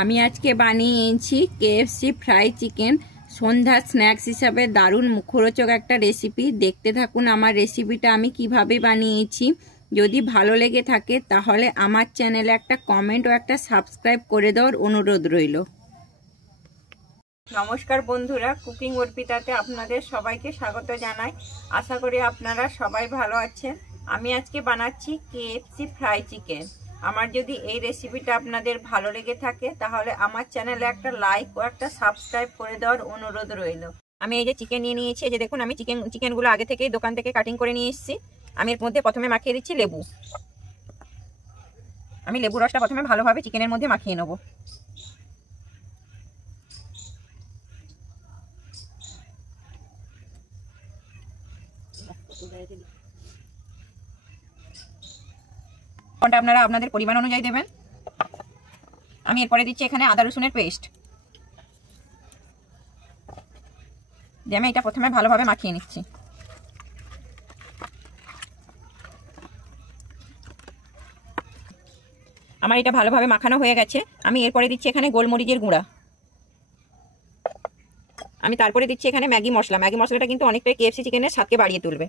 আমি আজকে বানিয়েছি কেএফসি ফ্রাই চিকেন। সন্ধ্যার স্ন্যাক্স হিসাবে দারুণ মুখরোচক একটা রেসিপি। দেখতে থাকুন আমার রেসিপিটা আমি কিভাবে বানিয়েছি। যদি ভালো লেগে থাকে তাহলে আমার চ্যানেলে একটা কমেন্ট ও একটা সাবস্ক্রাইব করে দেওয়ার অনুরোধ রইল। নমস্কার বন্ধুরা, কুকিং অর্পিতাতে আপনাদের সবাইকে স্বাগত জানাই। আশা করি আপনারা সবাই ভালো আছেন। আমি আজকে বানাচ্ছি কেএফসি ফ্রাই চিকেন। আমার যদি এই রেসিপিটা আপনাদের ভালো লেগে থাকে তাহলে আমার চ্যানেলে একটা লাইক ও একটা সাবস্ক্রাইব করে দেওয়ার অনুরোধ রইল। আমি এই যে চিকেন নিয়ে নিয়েছি, এই যে দেখুন আমি চিকেনগুলো আগে থেকেই দোকান থেকে কাটিং করে নিয়ে এসেছি। আমি এর মধ্যে প্রথমে মাখিয়ে দিচ্ছি লেবু। আমি লেবু রসটা প্রথমে ভালোভাবে চিকেনের মধ্যে মাখিয়ে নেব। আপনারা আপনাদের পরিমাণ অনুযায়ী দেবেন। আমি এরপরে দিচ্ছি এখানে আদা রসুনের পেস্ট। দিয়ে আমি এটা প্রথমে ভালোভাবে মাখিয়ে নিচ্ছি। আমার এটা ভালোভাবে মাখানো হয়ে গেছে। আমি এরপরে দিচ্ছি এখানে গোলমরিচের গুঁড়া। আমি তারপরে দিচ্ছি এখানে ম্যাগি মশলা। ম্যাগি মশলাটা কিন্তু অনেকটাই কেএফসি চিকেনের স্বাদকে বাড়িয়ে তুলবে।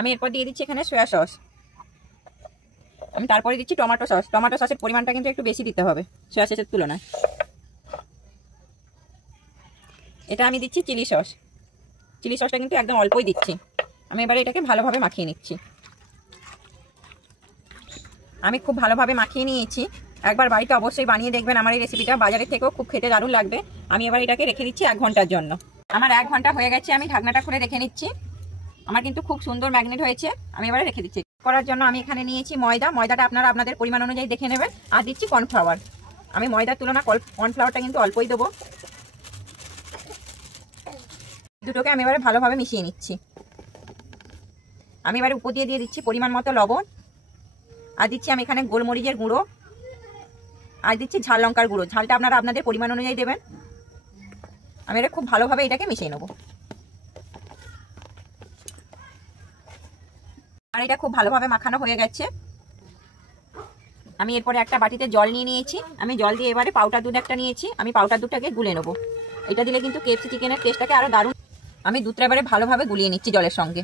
আমি এরপর দিয়ে দিচ্ছি এখানে সয়া সস। আমি তারপরে দিচ্ছি টমেটো সস। টমেটো সসের পরিমাণটা কিন্তু একটু বেশি দিতে হবে সয়া সসের তুলনায়। এটা আমি দিচ্ছি চিলি সস। চিলি সসটা কিন্তু একদম অল্পই দিচ্ছি। আমি এবারে এটাকে ভালোভাবে মাখিয়ে নিচ্ছি। আমি খুব ভালোভাবে মাখিয়ে নিয়েছি। একবার বাড়িতে অবশ্যই বানিয়ে দেখবেন আমার এই রেসিপিটা। বাজারের থেকেও খুব খেতে দারুণ লাগবে। আমি এবার এটাকে রেখে দিচ্ছি 1 ঘন্টার জন্য। আমার 1 ঘন্টা হয়ে গেছে। আমি ঢাকনাটা খুলে রেখে নিচ্ছি। আমার কিন্তু খুব সুন্দর ম্যাগনেট হয়েছে। আমি এবারে রেখে দিচ্ছি। করার জন্য আমি এখানে নিয়েছি ময়দা। ময়দাটা আপনারা আপনাদের পরিমাণ অনুযায়ী দেখে নেবেন। আর দিচ্ছি কর্নফ্লাওয়ার। আমি ময়দার তুলনায় কর্নফ্লাওয়ারটা কিন্তু অল্পই দেবো। দুটোকে আমি এবারে ভালোভাবে মিশিয়ে নিচ্ছি। আমি এবারে উপর দিয়ে দিচ্ছি পরিমাণ মতো লবণ। আর দিচ্ছি আমি এখানে গোলমরিচের গুঁড়ো। আর দিচ্ছি ঝাল লঙ্কার গুঁড়ো। ঝালটা আপনারা আপনাদের পরিমাণ অনুযায়ী দেবেন। আমি এটা খুব ভালোভাবে এটাকে মিশিয়ে নেব। আর এটা খুব ভালোভাবে মাখানো হয়ে গেছে। আমি এরপরে একটা বাটিতে জল নিয়ে নিয়েছি। আমি জল দিয়ে এবারে পাউডার দুধ একটা নিয়েছি। আমি পাউডার দুধটাকে গুলে নেব। এটা দিলে কিন্তু কেএফসি চিকেনের টেস্টটাকে আরো দারুণ। আমি দুধটা এবারে ভালোভাবে গুলিয়ে নিচ্ছি জলের সঙ্গে।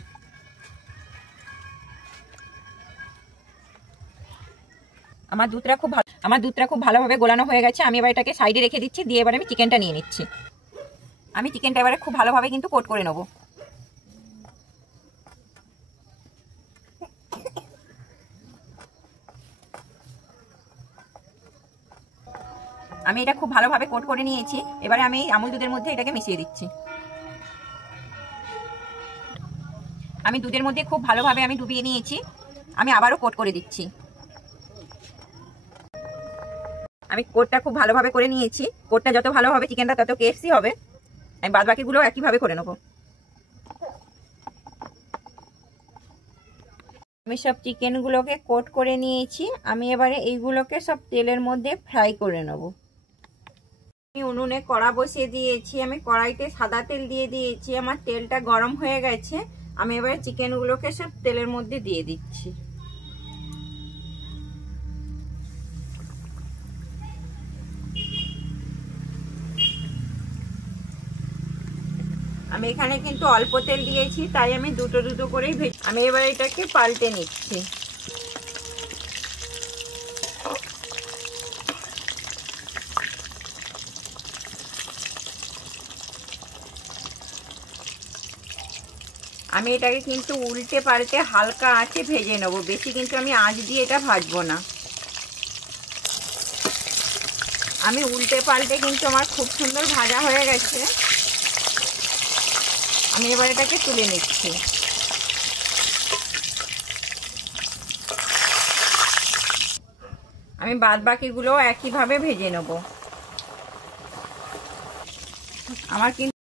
আমার দুধটা খুব ভালোভাবে গোলানো হয়ে গেছে। আমি এবার এটাকে সাইডে রেখে দিচ্ছি। দিয়ে এবারে আমি চিকেনটা নিয়ে নিচ্ছি। আমি চিকেনটা এবারে খুব ভালোভাবে কিন্তু কোট করে নেব। আমি এটা খুব ভালোভাবে কোট করে নিয়েছি। এবারে আমি আমুল দুধের মধ্যে এটাকে মিশিয়ে দিচ্ছি। আমি দুধের মধ্যে খুব ভালোভাবে আমি ডুবিয়ে নিয়েছি। আমি আবারও কোট করে দিচ্ছি। আমি কোটটা খুব ভালোভাবে করে নিয়েছি। কোটটা যত ভালো হবে চিকেনটা তত কেএফসি হবে। আমি বাদ বাকিগুলো একইভাবে করে নেব। আমি সব চিকেনগুলোকে কোট করে নিয়েছি। আমি এবারে এইগুলোকে সব তেলের মধ্যে ফ্রাই করে নেব। আমি উনুনে কড়া বসিয়ে দিয়েছি। আমি কড়াইতে সাদা তেল দিয়ে দিয়েছি। আমার তেলটা গরম হয়ে গেছে। আমি এবারে চিকেনগুলোকে সব তেলের মধ্যে দিয়ে দিচ্ছি। আমি এখানে কিন্তু অল্প তেল দিয়েছি, তাই আমি দুটো দুটো করেই আমি এবার এটাকে পাল্টে নিচ্ছি। আমি এটাকে কিন্তু উল্টে পাল্টে হালকা আঁচে ভেজে নেব। বেশি কিন্তু আমি আঁচ দিয়ে এটা ভাজবো না। আমি উল্টে পাল্টে কিন্তু আমার খুব সুন্দর ভাজা হয়ে গেছে। আমি এবার এটাকে তুলে নিচ্ছি। আমি বাদ বাকিগুলো একইভাবে ভেজে নেব। আমার কিন্তু